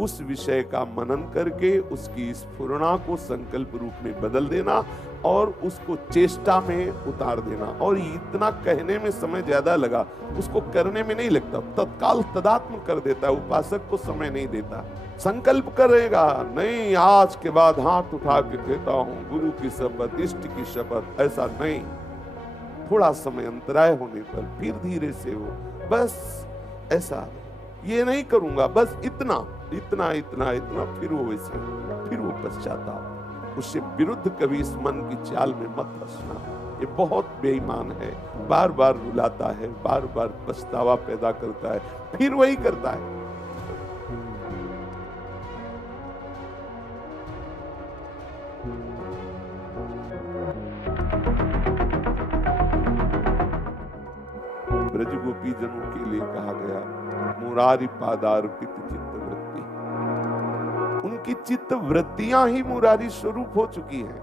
उस विषय का मनन करके उसकी स्फुरणा को संकल्प रूप में बदल देना और उसको चेष्टा में उतार देना। और इतना कहने में समय ज्यादा लगा, उसको करने में नहीं लगता, तत्काल तदात्म कर देता है, उपासक को समय नहीं देता। संकल्प करेगा, नहीं आज के बाद हाथ उठा के कहता हूं गुरु की शपथ, इष्ट की शपथ, ऐसा नहीं। थोड़ा समय अंतराय होने पर फिर धीरे से हो, बस ऐसा ये नहीं करूंगा, बस इतना इतना इतना इतना, फिर वो वैसे, फिर वो पश्चाताप। उससे विरुद्ध कभी इस मन की चाल में मत फंसना, ये बहुत बेईमान है, बार बार रुलाता है, बार बार पछतावा पैदा करता है, फिर वही करता है। ब्रज गोपी जनों के लिए कहा गया, मुरारी पादार्पित चित्त वृत्ति। उनकी चित्त वृत्तियां ही मुरारी स्वरूप हो चुकी हैं।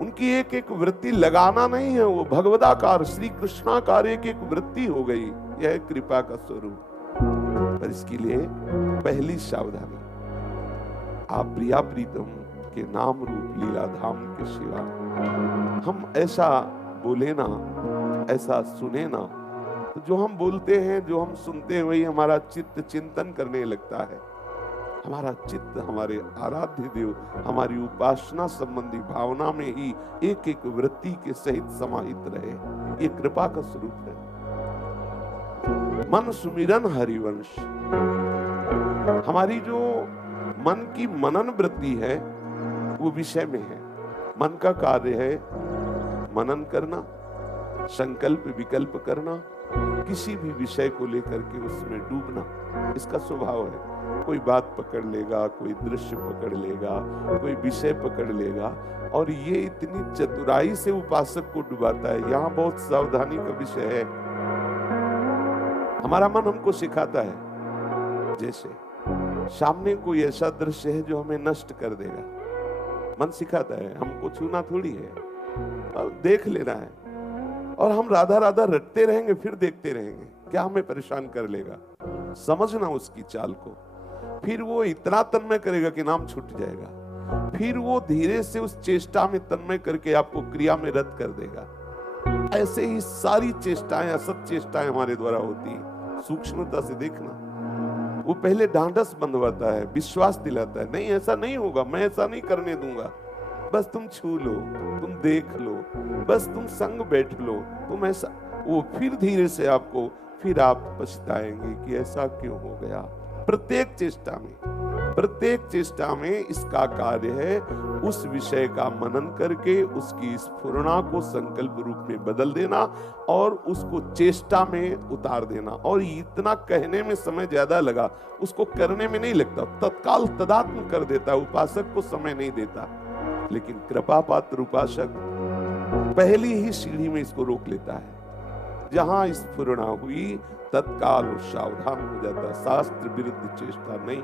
उनकी एक एक वृत्ति लगाना नहीं है, वो भगवदाकार श्री कृष्णाकार एक एक वृत्ति हो गई। यह कृपा का स्वरूप। पर इसके लिए पहली सावधानी, आप प्रिया प्रीतम के नाम रूप लीला धाम के सिवा हम ऐसा बोले ना, ऐसा सुने ना, तो जो हम बोलते हैं, जो हम सुनते हैं, वही हमारा चित्त चिंतन करने लगता है। हमारा चित्त हमारे आराध्य देव, हमारी उपासना संबंधी भावना में ही एक एक वृत्ति के सहित समाहित रहे। ये कृपा का स्वरूप है। मन सुमिरन हरिवंश, हमारी जो मन की मनन वृत्ति है वो विषय में है। मन का कार्य है मनन करना, संकल्प विकल्प करना, किसी भी विषय को लेकर के उसमें डूबना, इसका स्वभाव है। कोई बात पकड़ लेगा, कोई दृश्य पकड़ लेगा, कोई विषय पकड़ लेगा, और ये इतनी चतुराई से उपासक को डुबाता है। यहाँ बहुत सावधानी का विषय है। हमारा मन हमको सिखाता है, जैसे सामने कोई ऐसा दृश्य है जो हमें नष्ट कर देगा, मन सिखाता है, हमको छूना थोड़ी है, अब देख लेना है, और हम राधा राधा रटते रहेंगे, फिर देखते रहेंगे, क्या हमें परेशान कर लेगा। समझना उसकी चाल को, फिर वो इतना तन्मय करेगा कि नाम छूट जाएगा, फिर वो धीरे से उस चेष्टा में तन्मय करके आपको क्रिया में रद्द कर देगा। ऐसे ही सारी चेष्टाएं, असत चेष्टाएं हमारे द्वारा होती है। सूक्ष्मता से देखना, वो पहले ढांढस बंधवाता है, विश्वास दिलाता है, नहीं ऐसा नहीं होगा, मैं ऐसा नहीं करने दूंगा, बस तुम छू लो, तुम देख लो, बस तुम संग बैठ लो, तुम ऐसा। वो फिर धीरे से आपको, फिर आप पछताएंगे कि ऐसा क्यों हो गया। प्रत्येक चेष्टा में इसका कार्य है उस विषय का मनन करके उसकी स्फुरणा को संकल्प रूप में बदल देना और उसको चेष्टा में उतार देना। और इतना कहने में समय ज्यादा लगा, उसको करने में नहीं लगता, तत्काल तदात्म कर देता है, उपासक को समय नहीं देता। लेकिन कृपा पात्र उपासक पहली ही सीढ़ी में इसको रोक लेता है। जहां स्फुरणा हुई तत्काल सावधान हो जाता, शास्त्र विरुद्ध चेष्टा नहीं।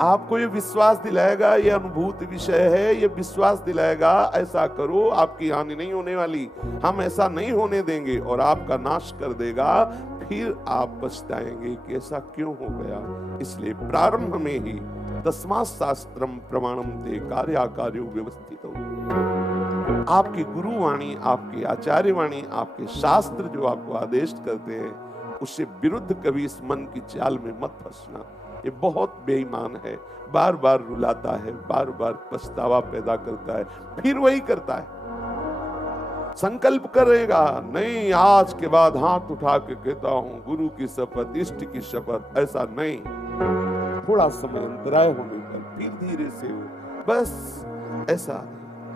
आपको ये विश्वास दिलाएगा, ये अनुभूत विषय है, ये विश्वास दिलाएगा ऐसा करो, आपकी हानि नहीं होने वाली, हम ऐसा नहीं होने देंगे, और आपका नाश कर देगा। फिर आप पछताएंगे कि ऐसा क्यों हो गया। इसलिए प्रारंभ में ही तस्मात् शास्त्रम प्रमाणम ते कार्याकार्यो व्यवस्थित हो। आपकी गुरुवाणी, आपकी आचार्य वाणी, आपके शास्त्र जो आपको आदेश करते हैं, उससे विरुद्ध कभी इस मन की चाल में मत फंसना। ये बहुत बेईमान है, बार बार रुलाता है, बार बार पछतावा पैदा करता है, फिर वही करता है। संकल्प करेगा, नहीं आज के बाद हाथ उठा के कहता हूं गुरु की शपथ, इष्ट की शपथ, ऐसा नहीं। थोड़ा समय अंतराय होने पर फिर धीरे से हो, बस ऐसा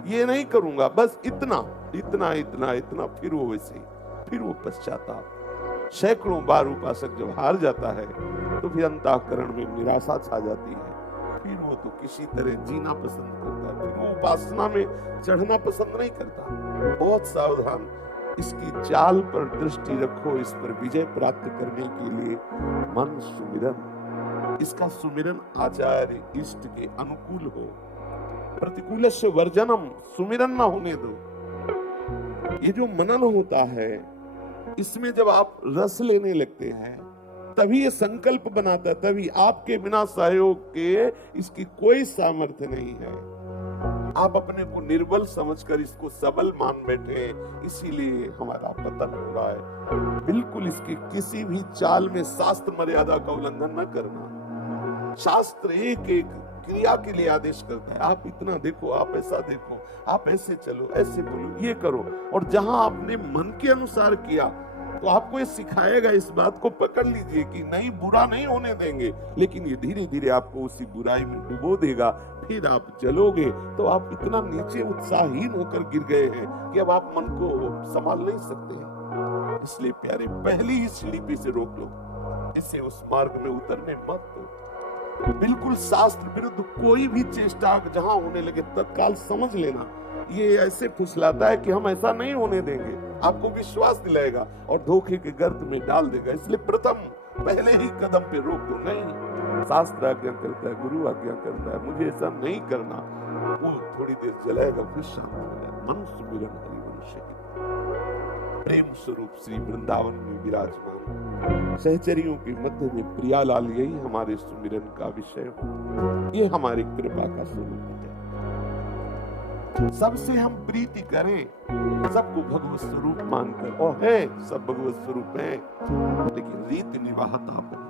ये नहीं करूंगा, बस इतना इतना इतना इतना, फिर वो वैसे, फिर वो पश्चाताप। सैकड़ों बार उपासक जब हार जाता है तो फिर अंतःकरण में निराशा छा जाती है। फिर वो तो किसी तरह जीना पसंद करता है, फिर वो उपासना में चढ़ना पसंद नहीं करता। बहुत सावधान, इसकी चाल पर दृष्टि रखो। इस पर विजय प्राप्त करने के लिए मन सुमिरन, इसका सुमिरन आचार्य इष्ट के अनुकूल हो। प्रतिकूलस्य वर्जनम, सुमिरन ना होने दो। ये जो मनन होता है, इसमें जब आप रस लेने लगते हैं तभी ये संकल्प बनाता है, तभी आपके बिना सहयोग के इसकी कोई सामर्थ्य नहीं है। आप अपने को निर्बल समझकर इसको सबल मान बैठे, इसीलिए हमारा पतन हो रहा है। बिल्कुल इसकी किसी भी चाल में शास्त्र मर्यादा का उल्लंघन न करना। शास्त्र एक एक क्रिया के लिए आदेश करता है, आप इतना देखो, आप ऐसा देखो, आप ऐसे चलो, ऐसे बोलो, ये करो। और जहां आपने मन के अनुसार किया तो आपको ये सिखाएगा, इस बात को पकड़ लीजिए कि नहीं, बुरा नहीं होने देंगे, लेकिन ये धीरे धीरे आपको उसी बुराई में डुबो देगा। फिर आप जलोगे तो आप इतना नीचे उत्साहहीन होकर गिर गए हैं कि अब आप मन को संभाल नहीं सकते हैं। इसलिए प्यारे, पहली ही सीढ़ी पे से रोक लो, इससे उस मार्ग में उतरने मत दो। बिल्कुल शास्त्र विरुद्ध कोई भी चेष्टा जहां होने लगे तत्काल समझ लेना, ये ऐसे फुसलाता है कि हम ऐसा नहीं होने देंगे, आपको विश्वास दिलाएगा और धोखे के गर्त में डाल देगा। इसलिए प्रथम पहले ही कदम पे रोक दो। नहीं, शास्त्र आज्ञा करता है, गुरु आज्ञा करता है, मुझे ऐसा नहीं करना। वो थोड़ी देर जलाएगा, फिर शांत हो जाए। मन सुमिरन हरिवंश प्रेम स्वरूप श्री वृंदावन में विराजमान सहचरियों के मध्य में प्रियालाल, यही हमारे सुमिरन का विषय हो, ये हमारी कृपा का स्वरूप है। सबसे हम प्रीति करें, सबको भगवत स्वरूप मानकर, और है सब भगवत स्वरूप है, लेकिन रीति निवाहता बने।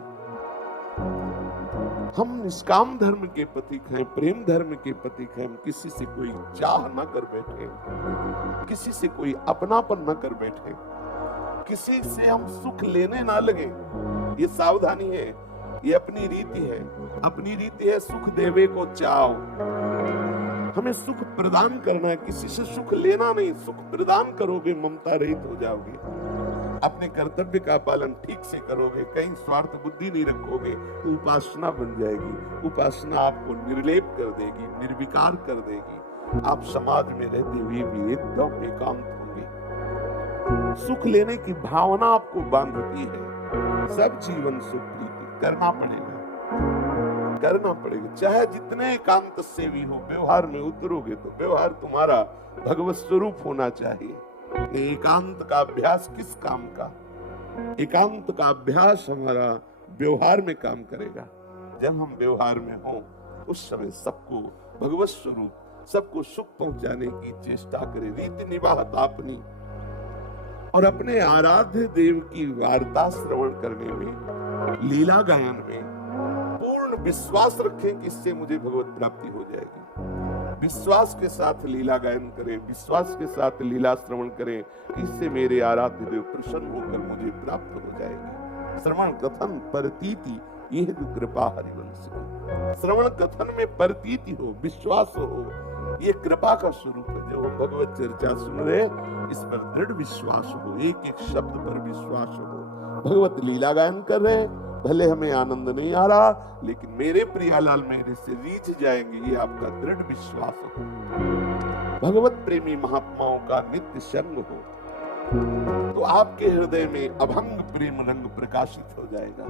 हम निष्काम धर्म के पथिक हैं, प्रेम धर्म के पथिक हैं। हम किसी से कोई चाह न कर बैठे, किसी से कोई अपनापन न कर बैठे, किसी से हम सुख लेने ना लगे। ये सावधानी है, ये अपनी रीति है। अपनी रीति है सुख देवे को चाव, हमें सुख प्रदान करना है, किसी से सुख लेना नहीं। सुख प्रदान करोगे, ममता रहित हो जाओगे, अपने कर्तव्य का पालन ठीक से करोगे, कहीं स्वार्थ बुद्धि नहीं रखोगे तो उपासना बन जाएगी। उपासना आपको निर्लेप कर देगी, निर्विकार कर देगी। आप समाज में रहते हुए भी एकदम एकांत होंगे। सुख लेने की भावना आपको बांधती है। सब जीवन सुख प्रीति करना पड़ेगा, करना पड़ेगा, चाहे जितने एकांत से भी हो। व्यवहार में उतरोगे तो व्यवहार तुम्हारा भगवत स्वरूप होना चाहिए। एकांत का अभ्यास किस काम का? एकांत का अभ्यास हमारा व्यवहार में काम करेगा। जब हम व्यवहार में हो, उस समय सबको भगवत स्वरूप, सबको सुख पहुंचाने की चेष्टा करें। रीति निवाहता अपनी और अपने आराध्य देव की वार्ता श्रवण करने में, लीला गायन में पूर्ण विश्वास रखें कि इससे मुझे भगवत प्राप्ति हो जाएगी। विश्वास के साथ लीला गायन करें, विश्वास के साथ लीला श्रवण करें, इससे मेरे आराध्य देव प्रसन्न होकर मुझे प्राप्त हो जाएगी। श्रवण कथन परतीति, यह जो कृपा हरिवंश की। श्रवण कथन में परतीति हो, विश्वास हो, ये कृपा का स्वरूप है। जो भगवत चर्चा सुन रहे, इस पर दृढ़ विश्वास हो, एक एक शब्द पर विश्वास हो। भगवत लीला गायन कर रहे, भले हमें आनंद नहीं आ रहा, लेकिन मेरे प्रियालाल मेरे से रीझ जाएंगे, ये आपका दृढ़ विश्वास हो। भगवत प्रेमी महात्माओं का नित्य संग हो तो आपके हृदय में अभंग प्रेम रंग प्रकाशित हो जाएगा,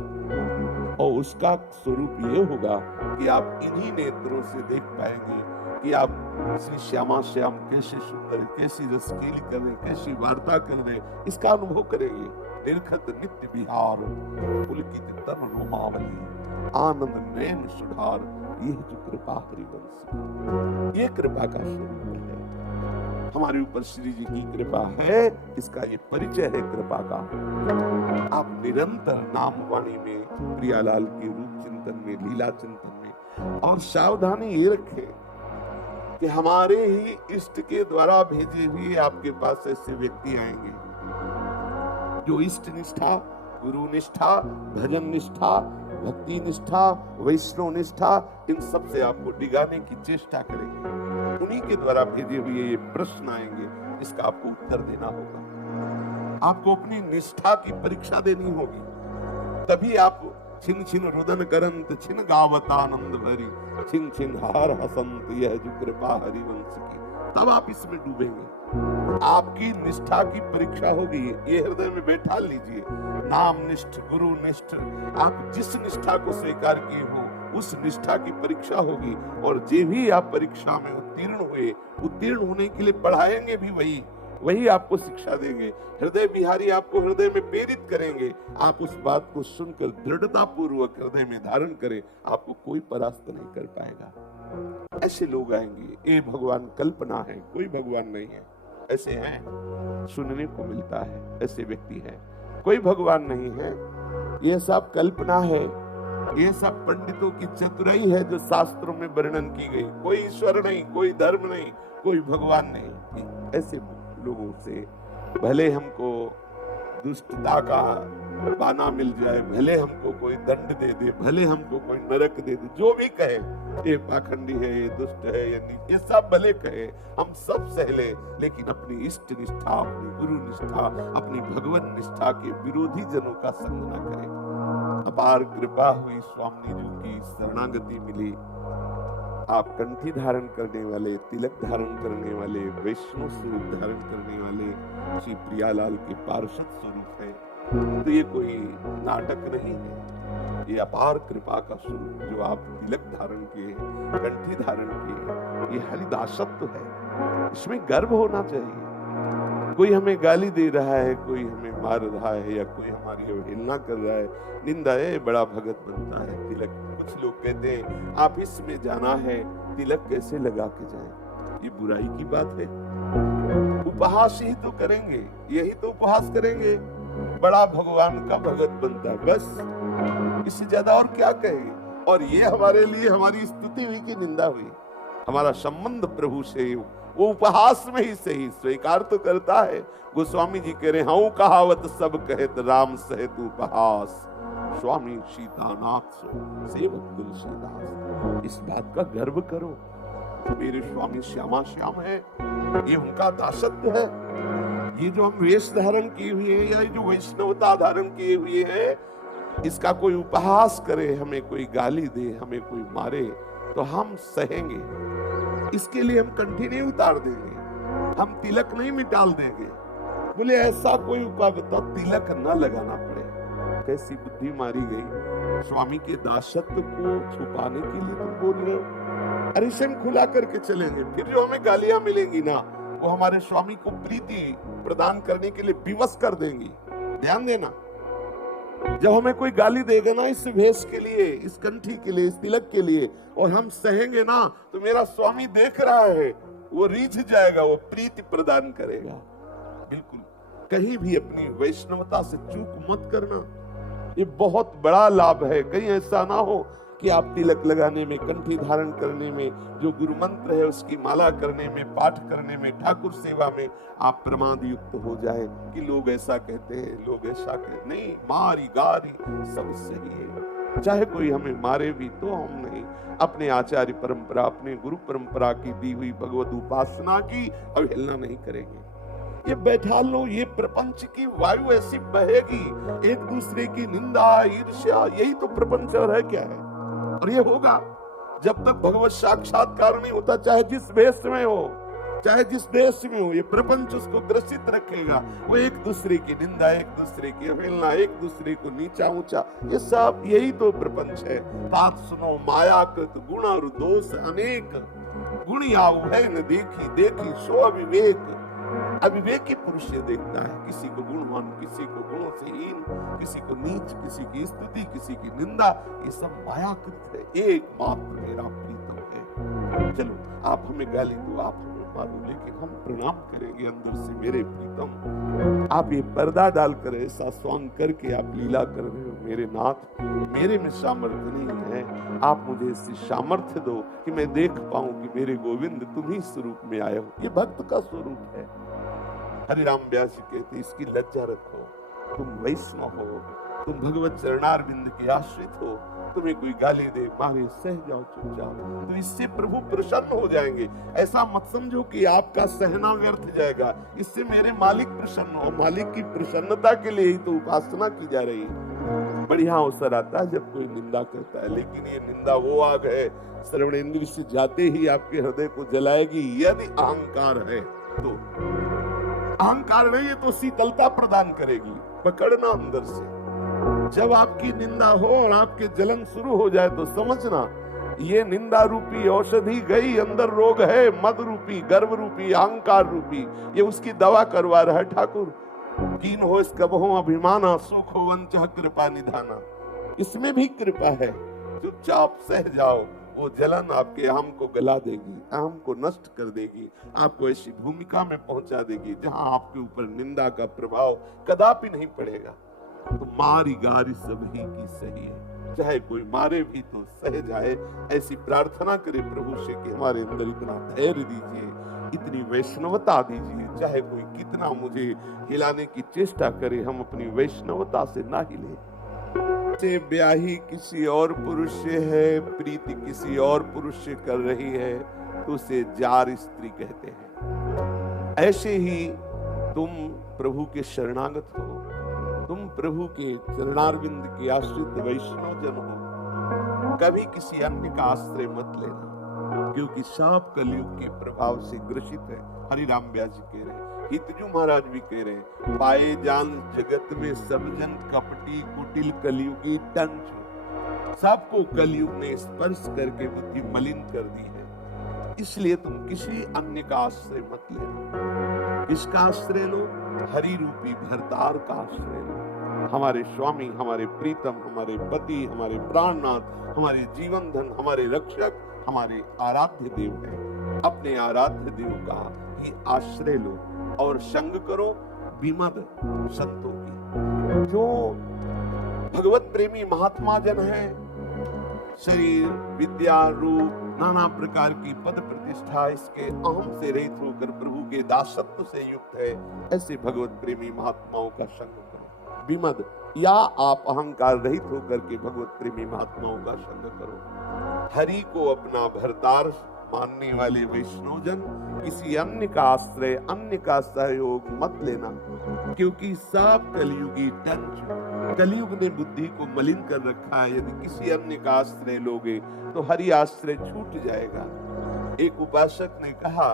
और उसका स्वरूप ये होगा कि आप इन्हीं नेत्रों से देख पाएंगे कि आप श्री श्यामा श्याम कैसे सुंदर, कैसी रसकीली कर रहे, कैसी वार्ता कर रहे, इसका अनुभव करेंगे। निर्खत नित्य विहार, पुलकित तन रोमावली, आनंद नैन सुधार, यह जो कृपा हरिवंश, ये कृपा का स्वरूप है। हमारे ऊपर श्री जी की कृपा है, इसका ये परिचय है कृपा का। आप निरंतर नाम वाणी में, प्रियालाल के रूप चिंतन में, लीला चिंतन में, और सावधानी ये रखें कि हमारे ही इष्ट के द्वारा भेजे हुए आपके पास ऐसे व्यक्ति आएंगे जो इष्ट निष्ठा, गुरु निष्ठा, भजन निष्ठा, भक्ति निष्ठा, वैष्णव निष्ठा, इन सब से आपको डिगाने की चेष्टा करेंगे। उन्हीं के द्वारा भेजे हुए ये प्रश्न आएंगे, इसका आपको उत्तर देना होगा। आपको अपनी निष्ठा की परीक्षा देनी होगी, तभी आप छिन छिन रुदन करंत छिन गावत आनंद भरी, छिन छिन हार हसंत, यह जो कृपा हरिवंश की, तब आप इसमें डूबेंगे। आपकी निष्ठा की परीक्षा होगी, ये हृदय में बैठा लीजिए। नाम निष्ठ, गुरु निष्ठ, आप जिस निष्ठा को स्वीकार किए हो, उस निष्ठा की परीक्षा होगी। और जे भी आप परीक्षा में उत्तीर्ण हुए, उत्तीर्ण होने के लिए पढ़ाएंगे भी वही, वही आपको शिक्षा देंगे। हृदय बिहारी आपको हृदय में प्रेरित करेंगे। आप उस बात को सुनकर दृढ़ता पूर्वक हृदय में धारण करें, आपको कोई परास्त नहीं कर पाएगा। ऐसे लोग आएंगे, ये भगवान कल्पना है, कोई भगवान नहीं है। ऐसे हैं, सुनने को मिलता है, ऐसे व्यक्ति हैं, कोई भगवान नहीं है, ये सब कल्पना है, ये सब पंडितों की चतुराई है जो शास्त्रों में वर्णन की गई। कोई ईश्वर नहीं, कोई धर्म नहीं, कोई भगवान नहीं। ऐसे लोगों से भले हमको दुष्टता का बाना मिल जाए, भले हमको कोई दंड दे दे, भले हमको कोई नरक दे दे, जो भी कहे, ये पाखंडी है, ये दुष्ट है, ये सब भले कहे, हम सब सह ले, लेकिन अपनी इष्ट निष्ठा, अपनी गुरु निष्ठा, अपनी भगवत निष्ठा के विरोधी जनों का संग न करें। अपार कृपा हुई, स्वामी जी की शरणागति मिली। आप कंठी धारण करने वाले, तिलक धारण करने वाले, वैष्णव स्वरूप धारण करने वाले श्री प्रियालाल के पार्षद स्वरूप है। तो ये कोई नाटक नहीं है, ये अपार कृपा का स्वरूप जो आप तिलक धारण किए, कंठी धारण किए, ये हरिदासत्व है। इसमें गर्व होना चाहिए। कोई हमें गाली दे रहा है, कोई हमें मार रहा है, या कोई हमारी अवहेलना कर रहा है, निंदा है, बड़ा भगत बनता है तिलक। कुछ लोग कहते हैं ऑफिस में जाना है, तिलक कैसे लगा के जाएं? ये बुराई की बात है। उपहास ही तो करेंगे, यही तो उपहास करेंगे, बड़ा भगवान का भगत बनता है, बस इससे ज्यादा और क्या कहेंगे? और ये हमारे लिए हमारी स्तुति हुई कि निंदा हुई? हमारा संबंध प्रभु से वो उपहास में ही सही स्वीकार तो करता है। गोस्वामी जी कह रहे हैं, हाँ कहावत सब कहत राम सहित उपहास, स्वामी सीतानाथ सो सेवक तुलसीदास। इस बात का गर्व करो, मेरे स्वामी श्यामा श्याम है, ये उनका दासत्व है। ये जो हम वेश धारण किए हुए हैं, या जो वैष्णवता धारण किए हुए हैं, इसका कोई उपहास करे, हमें कोई गाली दे, हमें कोई मारे, तो हम सहेंगे। इसके लिए हम कंठी नहीं उतार देंगे, हम तिलक नहीं मिटाल देंगे। बोले ऐसा कोई उपाय बताओ तिलक न लगाना पड़े। कैसी बुद्धि मारी गई? स्वामी के दासत्व को छुपाने के लिए तुम बोल रहे हो? अरे इसे हम खुला करके चलेंगे, फिर जो हमें गालियां मिलेंगी ना, वो हमारे स्वामी को प्रीति प्रदान करने के लिए विवश कर देंगी। ध्यान देना, जब हमें कोई गाली देगा ना इस भेष के लिए, इस कंठी के लिए, इस तिलक के लिए, और हम सहेंगे ना, तो मेरा स्वामी देख रहा है, वो रीझ जाएगा, वो प्रीति प्रदान करेगा। बिल्कुल कहीं भी अपनी वैष्णवता से चूक मत करना, ये बहुत बड़ा लाभ है। कहीं ऐसा ना हो कि आप तिलक लगाने में, कंठी धारण करने में, जो गुरु मंत्र है उसकी माला करने में, पाठ करने में, ठाकुर सेवा में आप प्रमाद युक्त हो जाए कि लोग ऐसा कहते हैं, लोग ऐसा कहते नहीं। मारी गारी सब सही है, चाहे कोई हमें मारे भी तो हम नहीं, अपने आचार्य परंपरा, अपने गुरु परंपरा की दी हुई भगवत उपासना की अवहेलना नहीं करेंगे। ये बैठा लो, ये प्रपंच की वायु ऐसी बहेगी, एक दूसरे की निंदा, ईर्ष्या, यही तो प्रपंच और है क्या है? और ये होगा जब तक भगवत साक्षात्कार नहीं होता, चाहे जिस वेश में हो, चाहे जिस देश में हो, ये प्रपंच उसको ग्रसित रखेगा। वो एक दूसरे की निंदा, एक दूसरे की अवहेलना, एक दूसरे को नीचा ऊंचा, ये सब यही तो प्रपंच है। बात सुनो, माया कृत गुण और दोष अनेक, गुण या उभय न देखी, देखी सो अविवेक। अविवेकी पुरुष ये देखता है, किसी को गुणवान, किसी को गुणों से हीन, किसी को नीच, किसी की स्तुति, किसी की निंदा, ये सब मायाकृत है। एकमात्र मेरा प्रीतम है। चलो आप हमें गाली दो, आप हमें मारो, लेकिन हम प्रणाम करेंगे अंदर से, मेरे प्रीतम। आप ये पर्दा डालकर ऐसा स्वांग करके आप लीला कर रहे हो, मेरे नाथ, मेरे में सामर्थ्य नहीं है, आप मुझे ऐसी सामर्थ्य दो कि मैं देख पाऊं कि मेरे गोविंद तुम ही स्वरूप में आए हो। ये भक्त का स्वरूप है। हरिराम व्यास जी कहते इसकी लज्जा रखो, तुम वैष्णव हो, तुम भगवत चरणारविंद के आश्रित हो, तुम्हें कोई गाली दे, मारे, सह जाओ चुपचाप, तो इससे प्रभु प्रसन्न हो जाएंगे। ऐसा मत समझो कि आपका सहना व्यर्थ जाएगा, इससे मेरे मालिक प्रसन्न हो। मालिक की प्रसन्नता के लिए ही तो उपासना की जा रही है। बढ़िया अवसर आता है जब कोई निंदा करता है, लेकिन ये निंदा वो आग है, श्रवणेंद्र से जाते ही आपके हृदय को जलाएगी। यदि अहंकार है तो, अहंकार नहीं है तो शीतलता प्रदान करेगी, पकड़ना अंदर से। जब आपकी निंदा हो और आपके जलन शुरू हो जाए तो समझना ये निंदा रूपी औषधि गई, अंदर रोग है मद रूपी, गर्व रूपी, अहंकार रूपी, ये उसकी दवा करवा रहा है ठाकुर। कीन हो इस कबहों अभिमाना, सुख हो वंचह कृपा निधाना। इसमें भी कृपा है, चुपचाप सह जाओ। वो जलन आपके अहम को गला देगी, अहम को नष्ट कर देगी, आपको ऐसी भूमिका में पहुंचा देगी जहां आपके ऊपर निंदा का प्रभाव कदापि नहीं पड़ेगा। तो मारी गारी सभी की सही है, चाहे कोई मारे भी तो सह जाए। ऐसी प्रार्थना करे प्रभु से कि हमारे अंदर इतना धैर्य दीजिए, इतनी वैष्णवता दीजिए, चाहे कोई कितना मुझे हिलाने की चेष्टा करे, हम अपनी वैष्णवता से ना हिले। से ब्याही किसी और पुरुष से है, प्रीति किसी और पुरुष से कर रही है, तो उसे जार स्त्री कहते हैं। ऐसे ही तुम प्रभु के शरणागत हो, तुम प्रभु के चरणारविंद के आश्रित वैष्णव जन हो। कभी किसी अन्य का आश्रय मत लेना, क्योंकि शाप कलयुग के प्रभाव से ग्रसित है। हरिराम व्यास जी कह रहे हैं, हितजू महाराज भी कह रहे हैं, पाए जान जगत में सब जन कपटी कुटिल कलयुगी टंच। सबको कलयुग ने स्पर्श करके बुद्धि मलिन कर दी है, इसलिए तुम किसी अन्य का आश्रय मत लेना। किसका आश्रय लो? हरि रूपी भरतार का आश्रय लो। हमारे स्वामी, हमारे प्रीतम, हमारे पति, हमारे प्राणनाथ, हमारे जीवन धन, हमारे रक्षक, हमारे आराध्य देव हैं। अपने आराध्य देव का ही आश्रय लो और संग करो विमद संतों की। जो भगवत प्रेमी महात्मा जन हैं, शरीर, विद्या, रूप, नाना प्रकार की पद प्रतिष्ठा, इसके अहम से रहित होकर प्रभु के दासत्व से युक्त है, ऐसे भगवत प्रेमी महात्माओं का संग करो विमद, या आप अहंकार रहित होकर के भगवत प्रेमी महात्माओं का संग करो। हरि को अपना भरतार मानने वाले वैष्णव जन किसी अन्य का आश्रय, अन्य का सहयोग मत लेना, क्योंकि सब कलयुगी टंच, कलयुग ने बुद्धि को मलिन कर रखा है। यदि किसी अन्य का आश्रय लोगे तो हरि आश्रय छूट जाएगा। एक उपासक ने कहा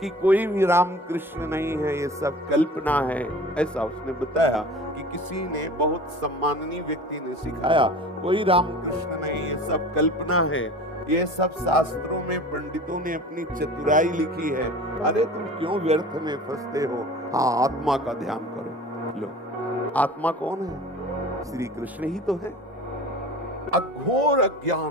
कि कोई भी राम कृष्ण नहीं है, ये सब कल्पना है। ऐसा उसने बताया कि किसी ने, बहुत सम्माननीय व्यक्ति ने सिखाया, कोई राम कृष्ण नहीं, ये सब कल्पना है, ये सब शास्त्रों में पंडितों ने अपनी चतुराई लिखी है। अरे तुम क्यों व्यर्थ में फंसते हो? हाँ, आत्मा का ध्यान करो। लो, आत्मा कौन है? श्री कृष्ण ही तो है। अघोर अज्ञान,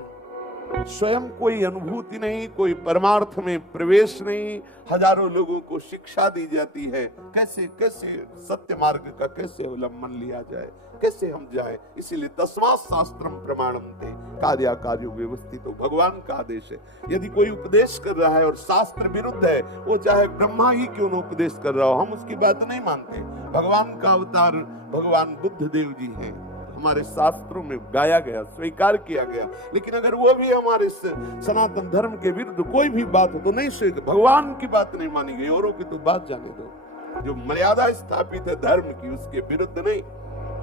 स्वयं कोई अनुभूति नहीं, कोई परमार्थ में प्रवेश नहीं, हजारों लोगों को शिक्षा दी जाती है कैसे कैसे सत्य मार्ग का कैसे अवलंबन लिया जाए, कैसे हम जाए। इसीलिए तस्मात् शास्त्रम प्रमाणम ते कार्याकार्यो व्यवस्थितो, भगवान का आदेश है। यदि कोई उपदेश कर रहा है और शास्त्र विरुद्ध है, वो चाहे ब्रह्मा ही क्यों न उपदेश कर रहा हो, हम उसकी बात नहीं मानते। भगवान का अवतार भगवान बुद्ध देव जी हैं, हमारे शास्त्रों में गाया गया, स्वीकार किया गया। लेकिन अगर वो भी हमारे सनातन धर्म के विरुद्ध कोई भी बात हो तो नहीं स्वीकार, भगवान की बात नहीं मानी गई, औरों की तो बात जाने दो। जो मर्यादा स्थापित है धर्म की, उसके विरुद्ध नहीं।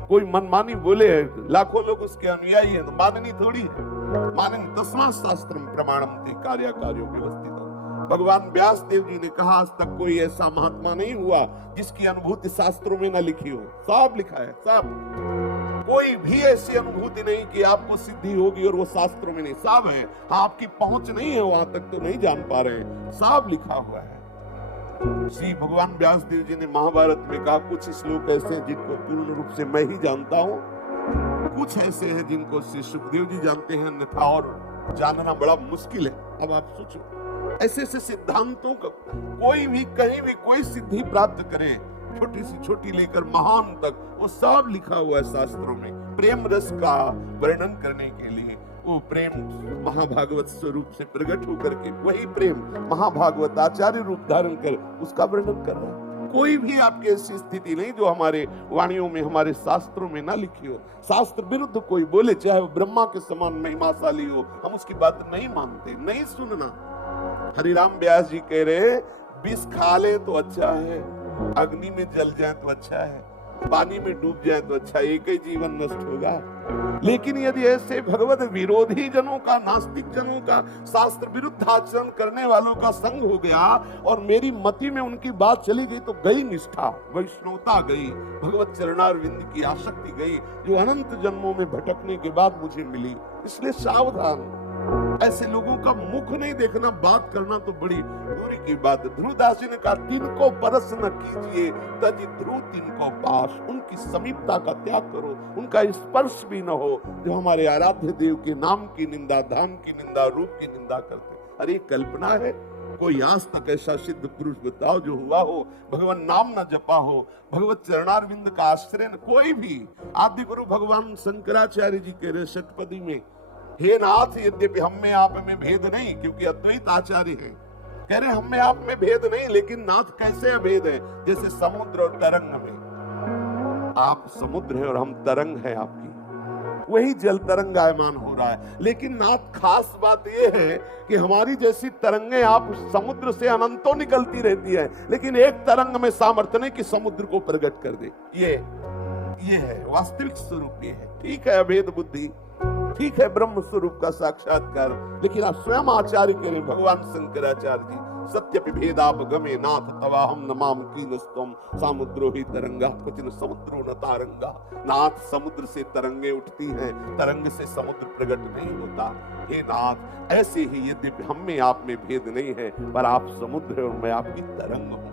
कोई मनमानी बोले, लाखों लोग उसके अनुयायी हैं, तो माननी थोड़ी है। माननी तस्मात् शास्त्रम प्रमाणम ते कार्याकार्यो व्यवस्थितो। भगवान व्यास देव जी ने कहा, आज तक कोई ऐसा महात्मा नहीं हुआ जिसकी अनुभूति शास्त्रों में न लिखी हो। सब लिखा है, सब। कोई भी ऐसी अनुभूति नहीं कि आपको सिद्धि होगी और वो शास्त्रों में नहीं, सब है। हाँ, आपकी पहुंच नहीं है, वहां तक तो नहीं जान पा रहे हैं, सब लिखा हुआ है। श्री भगवान व्यास देव जी ने महाभारत में कहा, कुछ श्लोक ऐसे हैं जिनको पूर्ण रूप से मैं ही जानता हूँ, कुछ ऐसे हैं जिनको श्री सुखदेव जी जानते हैं, अन्यथा और जानना बड़ा मुश्किल है। अब आप सोचो, ऐसे ऐसे सिद्धांतों का कोई भी कहीं भी कोई सिद्धि प्राप्त करे, छोटी से छोटी लेकर महान तक, वो सब लिखा हुआ है शास्त्रों में। प्रेम रस का वर्णन करने के लिए वो प्रेम महाभागवत स्वरूप से प्रकट होकर के वही प्रेम महाभागवत आचार्य रूप धारण कर उसका वर्णन कर रहा है। कोई भी आपकी ऐसी स्थिति नहीं जो हमारे वाणियों में, हमारे शास्त्रों में ना लिखी हो। शास्त्र विरुद्ध कोई बोले, चाहे वो ब्रह्मा के समान महिमाशाली हो, हम उसकी बात नहीं मानते, नहीं सुनना। हरिराम व्यास जी कह रहे, विष खा ले तो अच्छा है, अग्नि में जल जाए तो अच्छा है, पानी में डूब जाए तो अच्छा, एक ही जीवन नष्ट होगा। लेकिन यदि ऐसे भगवत विरोधी जनों का, नास्तिक जनों का, शास्त्र विरुद्ध आचरण करने वालों का संग हो गया और मेरी मति में उनकी बात चली गई, तो गई निष्ठा, वैष्णवता गई, भगवत चरणारविंद की आसक्ति गई, जो अनंत जन्मों में भटकने के बाद मुझे मिली। इसलिए सावधान। ऐसे लोगों का मुख नहीं देखना, बात करना तो बड़ी दूरी की बात है। ध्रुवदास जी ने कहा, तिनको परस न कीजिए तजि ध्रुव तिनको पास। उनकी समीपता का त्याग करो, उनका स्पर्श भी न हो, जो हमारे आराध्य देव के नाम की निंदा, धाम की निंदा, रूप की निंदा करते। अरे कल्पना है? कोई आज तक ऐसा सिद्ध पुरुष बताओ जो हुआ हो, भगवान नाम न जपा हो, भगवत चरणारविंद का आश्रय न। कोई भी आदि गुरु भगवान शंकराचार्य जी कह रहे षटपदी में, हे नाथ यद्यपि हम में आप में भेद नहीं, क्योंकि अद्वैत आचार्य हैं, कह रहे हम में आप में भेद नहीं, लेकिन नाथ कैसे अभेद है? जैसे समुद्र और तरंग में, आप समुद्र हैं और हम तरंग हैं आपकी, वही जल तरंगायमान हो रहा है। लेकिन नाथ खास बात यह है कि हमारी जैसी तरंगे आप समुद्र से अनंतों निकलती रहती है, लेकिन एक तरंग में सामर्थ्य नहीं कि समुद्र को प्रकट कर दे। ये है वास्तविक स्वरूप। ये है, ठीक है अभेद बुद्धि, ठीक है ब्रह्म स्वरूप का साक्षात्कार, लेकिन आप स्वयं आचार्य करें भगवान शंकराचार्य जी, सत्य भेदाप गमे नाथ तवाहम नमाम कीनस्तम सामुद्रो ही तरंगा क्वचिन समुद्रो न तारंगा। नाथ समुद्र से तरंगे उठती हैं, तरंग से समुद्र प्रकट नहीं होता। हे नाथ, ऐसे ही यद्यपि हम में आप में भेद नहीं है, पर आप समुद्र और मैं आपकी तरंग हूं।